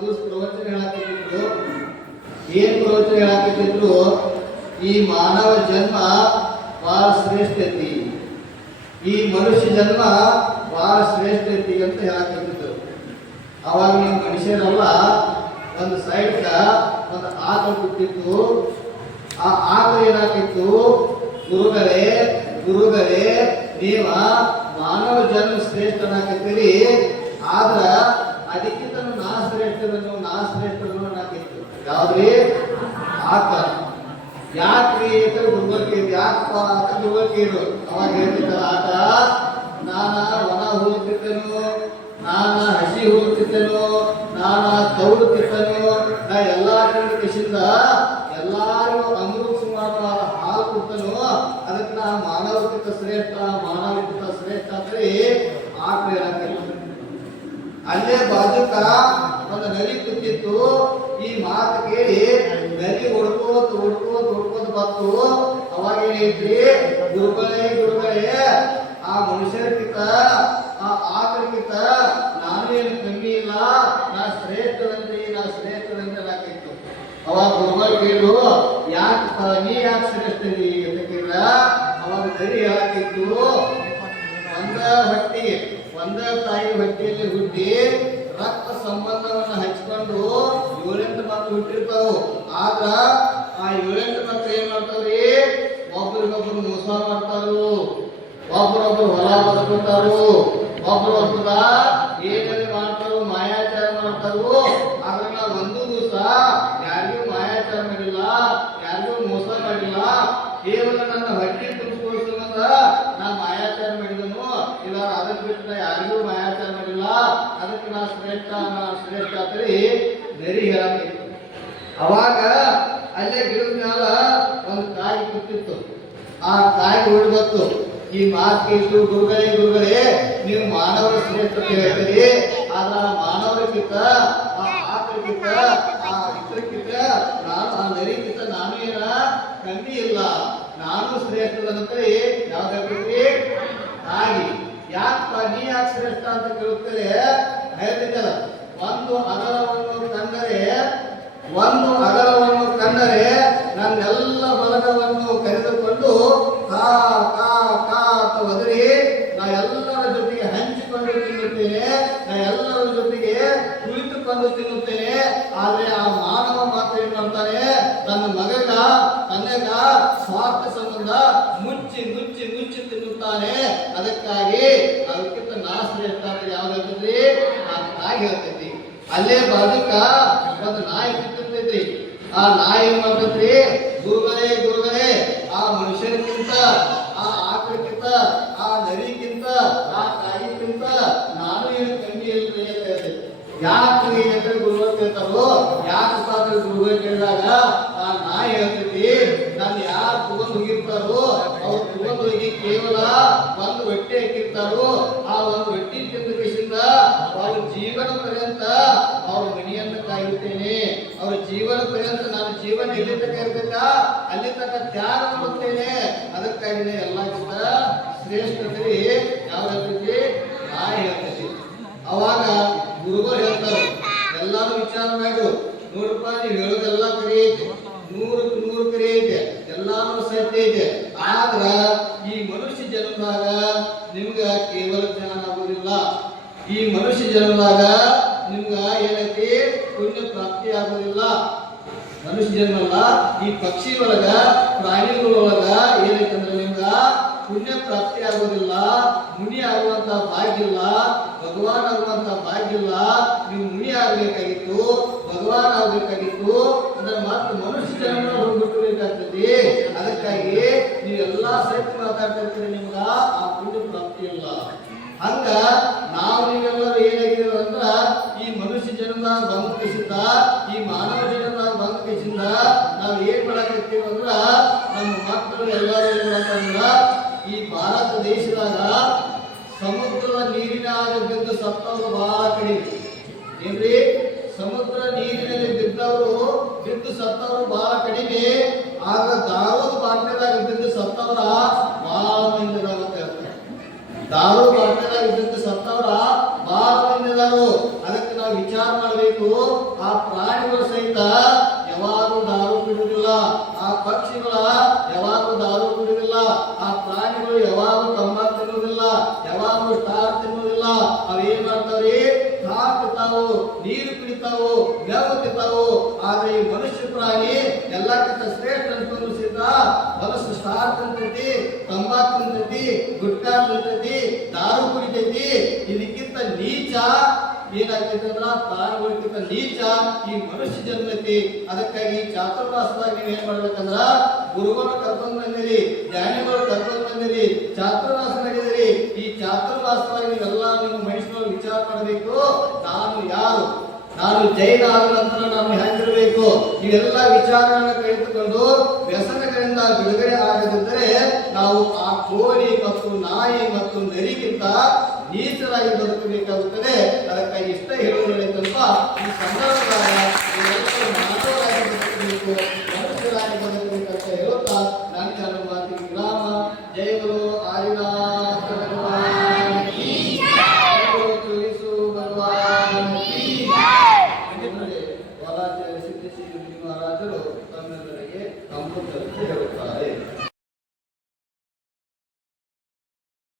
ದಿವಸ ಪ್ರವಚನ ಹೇಳಾಕತ್ತಿದ್ರು. ಏನ್ ಪ್ರವಚನ ಹೇಳಾಕತ್ತಿದ್ರು? ಈ ಮಾನವ ಜನ್ಮ ಬಹಳ ಶ್ರೇಷ್ಠ ಐತಿ, ಈ ಮನುಷ್ಯ ಜನ್ಮ ಬಹಳ ಶ್ರೇಷ್ಠ ಐತಿ ಅಂತ ಹೇಳಾಕತ್ತಿದ್ರು. ಅವಾಗ ನೀವು ಮನುಷ್ಯರಲ್ಲ, ಒಂದು ಸೈಡ್ ಒಂದು ಆಕಳು ಕೂತಿತ್ತು. ಆ ಆಕಳು ಏನಾಕಿತ್ತು? ಗುರುಗಳೇ ಗುರುಗಳೇ, ನೀವ ಮಾನವ ಜನ್ಮ ಶ್ರೇಷ್ಠ ಅನ್ನಕತ್ತೀರಿ, ಆದ್ರ ಅದಕ್ಕಿಂತ ನಾ ಶ್ರೇಷ್ಠರನ್ನು ಅನ್ನಕಿತ್ತು. ಯಾವ್ದ್ರಿ? ಆಕಳ. ಯಾಕ್ರಿ ಗುರುಗಳು ಕೇಳಿ? ಯಾಕಪ್ಪ ಅಂತ ಗುರುಗಳು ಕೇಳು. ಅವಾಗ ಹೇಳ್ತಿದ್ದಾರ ಆಟ, ನಾನ ಒಣ ಹೋಗುತ್ತಿದ್ದನು, ನಾನ ಹಸಿ ಹೋಗುತ್ತಿದ್ದನು, ನಾನ ತೌಡುತ್ತಿದ್ದನು, ನಾ ಎಲ್ಲಾ ಕೃಷಿಯಿಂದ ಎಲ್ಲಾರಿಗೂ ಅಮೃತ ಸುಮಾರವಾದ ಹಾಲು ಕೊಡ್ತನು, ಅದಕ್ಕೆ ನಾ ಮಾನವಕ್ಕಿಂತ ಶ್ರೇಷ್ಠ ಅಂದ್ರೆ ಆಕಳ ಹೇಳಕ್ಕೆ. ಅಲ್ಲೇ ಬಾಜುಕ ಒಂದು ನರಿ ಕೂತಿತ್ತು. ಈ ಮಾತು ಕೇಳಿ ನರಿ ಹೊಡ್ಕೋತ ಬತ್ತು. ಅವಾಗ ಏನೈತ್ರಿ? ಗುರುಗಳೇ, ಆ ಮನುಷ್ಯರ್ಕಿಂತ ಆ ಆಕಳಿಗಿಂತ ನಾನು ಏನು ಕಮ್ಮಿ ಇಲ್ಲ, ನಾ ಶ್ರೇಷ್ಠವಂತೆ ಹಾಕಿತ್ತು. ಅವಾಗ ಗುರುಗಳು ಕೇಳು, ಯಾಕಪ್ಪ ನೀ ಯಾಕೆ ಶ್ರೇಷ್ಠರಿ ಅಂತ ಕೇಳ. ಅವಾಗ ನರಿ ಹೇಳಾಕಿತ್ತು, ಒಂದ ತಾಯಿ ಹೊಟ್ಟೆಯಲ್ಲಿ ಹುಟ್ಟಿ ರಕ್ತ ಸಂಬಂಧವನ್ನು ಹಚ್ಕೊಂಡು 7-8 ಮಕ್ಕಳು ಹುಟ್ಟಿರ್ತಾವು. ಆದ್ರ ಆ 7-8 ಮಕ್ಕಳು ಏನ್ ಮಾಡ್ತಾವ್ರಿ? ಒಬ್ರಿಗೊಬ್ರು ಮೋಸ ಮಾಡ್ತಾರು, ಒಬ್ರೊಬ್ರು ಹೊಲ ಬದುಕೊತಾರು, ಒಬ್ರೊಬ್ಬರ ಏನೇನು ಮಾಡ್ತಾರು, ಮಾಯಾಚಾರ ಮಾಡ್ತಾರು. ಆದ್ರೆ ನಾ ಒಂದು ದಿವಸ ಯಾರಿಗೂ ಮಾಯಾಚಾರ ಮಾಡಿಲ್ಲ, ಯಾರಿಗೂ ಮೋಸ ಮಾಡಿಲ್ಲ. ಕೇವಲ ನನ್ನ ಹೊಟ್ಟೆ ತುಂಬಿಕೊಳ್ಳೋ ಸಂಬಂಧ ನಾ ಮಾಯಾಚಾರ ಮಾಡಿದನು. ಇಲ್ಲ ಅದಕ್ಕೆ ಬಿಟ್ಟು ಯಾರಿಗೂ ಮಾಯಾಚಾರ ಮಾಡಿಲ್ಲ, ಅದಕ್ಕೆ ನಾ ಶ್ರೇಷ್ಠ ಅಂತೇಳಿ ನರಿ ಹೇಳಾಕಿತ್ತು. ಅವಾಗ ಅಲ್ಲೇ ಗಿಡದ ಮ್ಯಾಲ ಒಂದು ಕಾಯಿ ಕೂತಿತ್ತು. ಆ ಕಾಯಿ ಹೊಡ್ಬತ್ತು. ಈ ಮಾತು ಕೇಳಿದ್ರು, ಗುರುಗಳೇ, ನೀವು ಮಾನವರ ಶ್ರೇಷ್ಠತೆ ಹೇಳ್ತೀರಿ, ಆದ್ರ ಮಾನವರಿಗಿಂತ ಆ ಆಕಳಿಗಿಂತ ಆ ಇತರಕ್ಕಿಂತ ನಾನು ಆ ನರಿಗಿಂತ ನಾನು ಏನ ಕಮ್ಮಿ ಇಲ್ಲ, ನಾನು ಶ್ರೇಷ್ಠದಂತೇಳಿ ಯಾವ್ದಾಗ್ತೈತಿ? ಹಾಗೆ ಯಾಕಪ್ಪ ನೀ ಯಾಕೆ ಶ್ರೇಷ್ಠ ಅಂತ ಕೇಳುತ್ತೇವೆ? ಹೇಳ್ತಿದ್ದಲ್ಲ, ಒಂದು ಅಗಲವನ್ನು ಕಂಡರೆ ನನ್ನೆಲ್ಲ ಬಲಗವನ್ನು ಕರೆದುಕೊಂಡು ಕಾ ಕಾ ಕಾ ಅಂತ ಒದರಿ ನಾ ಎಲ್ಲರ ಜೊತೆಗೆ ಹಂಚಿಕೊಂಡು ತಿನ್ನುತ್ತೇನೆ, ನಾ ಎಲ್ಲರ ಜೊತೆಗೆ ಕುಳಿತುಕೊಂಡು ತಿನ್ನುತ್ತೇನೆ. ಆದ್ರೆ ಆ ಮಾನವ ಮಾತ್ರ ಏನ್ ಮಾಡ್ತಾನೆ? ತನ್ನ ತನ್ನಗ ಸ್ವಾರ್ಥ ಸಂಬಂಧ ಮುಚ್ಚಿ ತಿನ್ನುತ್ತಾನೆ. ಅದಕ್ಕಾಗಿ ಅದಕ್ಕಿಂತ ನಾ ಶ್ರೇಷ್ಠ ಅಂತ ಯಾವ್ದಾಗ್ತದ್ರಿ? ಆ ನಾಯಿ ಹೇಳ್ತೈತಿ. ಅಲ್ಲೇ ಬಾಜುಕ ಒಂದು ನಾಯಿ ತಿಂತೈತ್ರಿ. ಆ ನಾಯಿ ಏನ್ ಮಾಡ್ತೈತ್ರಿ? ಗುರುಗಳೇ, ಆ ಮನುಷ್ಯನಿಗಿಂತ, ಆ ಆಕಳಿಗಿಂತ, ಆ ನರಿಗಿಂತ, ಆ ಕಾಯಿಗಿಂತ ನಾನು ಏನು ಕಮ್ಮಿ ಇಲ್ರಿ ಅಂತ ಹೇಳ್ತೈತಿ. ಯಾಕ್ರಿ ಅಂತ ಗುರುಗಳು ಕೇಳ್ತಾರೋ? ಯಾಕಪ್ಪ ಅಂತ ಗುರುಗಳು ಕೇಳಿದಾಗ ಆ ನಾಯಿ ಹೇಳ್ತೈತಿ, ನಾನು ಯಾರು ತಗೊಂಡು ಹೋಗಿರ್ತಾರೋ ಅವ್ರು ತಗೊಂಡು ಹೋಗಿ ಕೇವಲ ಒಂದು ಹೊಟ್ಟೆ ಹಾಕಿರ್ತಾರೋ, ಆ ಒಂದು ಹೊಟ್ಟೆ ತಿಂದ ಕೃಷಿಯಿಂದ ಅವ್ರ ಜೀವನ ಪರ್ಯಂತ ಅವ್ರ ಮನೆಯನ್ನು ಕಾಯುತ್ತೇನೆ. ಅವ್ರ ಜೀವನ ಪರ್ಯಂತ ನಾನು ಜೀವನ ಎಲ್ಲಿ ತನಕ ಇರ್ಬೇಕಾ ಅಲ್ಲಿ ತನಕ ತ್ಯಾಗ ಮಾಡುತ್ತೇನೆ. ಅದಕ್ಕಾಗಿ ಎಲ್ಲಕ್ಕಿಂತ ಶ್ರೇಷ್ಠತೆ ಯಾವ್ದಾಗ್ತೈತಿ? ನಾಯಿ ಹೇಳ್ತೈತಿ. ಅವಾಗ ಗುರುಗಳು ಹೇಳ್ತಾರೆ, ಎಲ್ಲಾರು ವಿಚಾರ ಮಾಡು, ನೋಡಪ್ಪ ನೀವು ಹೇಳೋದೆಲ್ಲ ಕರೆ ಐತೆ, 100 ಕರೆ ಐತೆ, ಎಲ್ಲಾನು ಸತ್ಯ ಐತೆ. ಆದ್ರ ಈ ಮನುಷ್ಯ ಜನ್ಮದಾಗ ನಿಮ್ಗ ಕೇವಲ ಜ್ಞಾನ ಆಗೋದಿಲ್ಲ. ಈ ಮನುಷ್ಯ ಜನ್ಮದಾಗ ನಿಮ್ಗ ಏನೈತಿ? ಪುಣ್ಯ ಪ್ರಾಪ್ತಿ ಆಗೋದಿಲ್ಲ. ಮನುಷ್ಯ ಜನ್ಮ ಅಲ್ಲ, ಈ ಪಕ್ಷಿ ಒಳಗ ಪ್ರಾಣಿಗಳೊಳಗ ಏನೈತಂದ್ರೆ ನಿಮ್ಗ ಪುಣ್ಯ ಪ್ರಾಪ್ತಿ ಆಗೋದಿಲ್ಲ, ಮುನಿ ಆಗುವಂತ ಭಾಗ್ಯ ಇಲ್ಲ, ಭಗವಾನ್ ಆಗುವಂತ ಭಾಗ್ಯ ಇಲ್ಲ. ನೀವು ಮುನಿ ಆಗ್ಬೇಕಾಗಿತ್ತು, ಭಗವಾನ್ ಆಗ್ಬೇಕಾಗಿತ್ತು ಅಂದ್ರೆ ಮತ್ತೆ ಮನುಷ್ಯ ಜನ್ಮ ಹೋಗ್ಬಿಟ್ಟಬೇಕಾಗ್ತದೆ. ಅದಕ್ಕಾಗಿ ನೀವೆಲ್ಲಾ ಸತ್ಯ ಮಾತಾಡ್ತಿರ್ತೀರಿ, ನಿಮ್ಗ ಆ ಪುಣ್ಯ ಪ್ರಾಪ್ತಿ ಇಲ್ಲ. ಹಂಗ ನಾವು ನೀವೆಲ್ಲರೂ ಏನಾಗಿದ್ದೀವಿ ಅಂದ್ರ ಈ ಮನುಷ್ಯ ಜನ್ಮದಾಗ ಬಂದ ಈ ಮಾನವ ಜನ್ಮದಾಗ ಬಂದ ನಾವು ಏನ್ ಮಾಡಾಕತ್ತೀವಿ ಅಂದ್ರ ನಮ್ಮ ಮಕ್ಕಳು ಎಲ್ಲರೂ ಏನ್ ಮಾಡ್ತಾರಂದ್ರ ಈ ಭಾರತ ದೇಶದಾಗ ಸಮುದ್ರದ ನೀರಿನಾಗ ಬಿದ್ದು ಸತ್ತವರು ಬಹಳ ಕಡಿಮೆ. ಏನ್ರಿ? ಸಮುದ್ರ ನೀರಿನಲ್ಲಿ ಬಿದ್ದು ಸತ್ತವರು ಬಹಳ ಕಡಿಮೆ. ಆಗ ದಾರೂದ್ ಬಾಟ್ಲೆದಾಗ ಬಿದ್ದು ಸತ್ತವರ ಬಹಳ ಮಂದಿ ಅಂತ ಹೇಳ್ತಾರೆ. ದಾರು ಬಾಟ್ಲೆದಾಗ ಬಿದ್ದು ಸತ್ತವರ ಬಹಳ ಮಂದಿ ಅದಾರು. ಅದಕ್ಕೆ ನಾವು ವಿಚಾರ ವಿಚಾರ ಮಾಡಬೇಕು. ಆ ಪ್ರಾಣಿಗಳು ಸಹಿತ ಯಾವಾಗೂ ದಾರು ಕುಡಿಯುವುದಿಲ್ಲ, ಆ ಪಕ್ಷಿಗಳ ಯಾವಾಗೂ ದಾರು ಕುಡಿಯುವುದಿಲ್ಲ, ಆ ಪ್ರಾಣಿಗಳು ಯಾವಾಗೂ ತಂಬಾಕು ತಿನ್ನುವುದಿಲ್ಲ, ಯಾವಾಗೂ ಸ್ಟಾರ್ ತಿನ್ನುವುದಿಲ್ಲ. ಅವೇನ್ ಮಾಡ್ತಾವ್ರಿ? ಹಾಕುತ್ತಾವು, ನೀರು ಕುಡಿತಾವು, ಮೇವು ತಿಂತಾವು. ಆದ್ರೆ ಈ ಮನುಷ್ಯ ಪ್ರಾಣಿ ಎಲ್ಲಕ್ಕಿಂತ ಶ್ರೇಷ್ಠ ಅನ್ಕೊಂಡು ಸಿದ್ಧ ಹೊಲಸು ಸ್ಟಾರ್ ತಿಂತೈತಿ, ತಂಬಾಕು ತಿಂತೈತಿ, ಗುಟ್ಕಾ ತಿಂತೈತಿ, ದಾರು ಕುಡಿತೈತಿ. ಇದಕ್ಕಿಂತ ನೀಚ ಏನಾಗ್ತೈತಿ ಅಂದ್ರ ಪ್ರಾಣಿಗಳಿಗಿಂತ ನೀಚ ಈ ಮನುಷ್ಯ ಜನ್ಮೈತಿ. ಅದಕ್ಕಾಗಿ ಚಾತುರ್ಮಾಸದಾಗ ನೀವು ಏನ್ ಮಾಡ್ಬೇಕಂದ್ರ ಗುರುಗಳು ಕರ್ಕೊಂಡ್ ಬಂದಿರಿ, ಜ್ಞಾನಿಗಳು ಕರ್ಕೊಂಡ್ ಬಂದಿರಿ, ಚಾತುರ್ಮಾಸ ನಡೆದಿರಿ. ಈ ಚಾತುರ್ಮಾಸದಾಗ ನೀವೆಲ್ಲ ನಿಮ್ಮ ಮನುಷ್ಯನವ್ರು ವಿಚಾರ ಮಾಡಬೇಕು. ನಾನು ಯಾರು? ನಾನು ಜೈನ ಆದ ನಂತರ ನಾನು ಹೆಂಗಿರಬೇಕು? ಇವೆಲ್ಲ ವಿಚಾರಗಳನ್ನು ಕಲಿತುಕೊಂಡು ವ್ಯಸನಗಳಿಂದ ಬಿಡುಗಡೆ ಆಗದಿದ್ದರೆ ನಾವು ಆ ಕೋಳಿ ಮತ್ತು ನಾಯಿ ಮತ್ತು ನರಿಗಿಂತ ನೀಚರಾಗಿ ಬದುಕಬೇಕಾಗುತ್ತದೆ. ಅದಕ್ಕಾಗಿ ಇಷ್ಟ ಹೇಳುವುದೇನೆಂತಪ್ಪ, ಈ ಸಂದರ್ಭದಾಗ ಮಾನವರಾಗಿ ಬದುಕಬೇಕು, ಮನುಷ್ಯರಾಗಿ ಬದುಕಬೇಕಂತ ಹೇಳುತ್ತಾ ನನ್ನ ಮಾತಿಗೆ ವಿರಾಮ. ಜಯಗಳು ಆದಿನಾಥ ಭಗವಾನ್ ಕಿ ಜಯ, ತಿಳಿಸು ಭಗವಾನ್ ಕಿ ಜಯ. ವರಾಜ ಸಿದ್ಧಶ್ರೀ ಮಹಾರಾಜರು ತಮ್ಮೆಲ್ಲರಿಗೆ ಅಮೃತ ಹೇಳುತ್ತಾರೆ.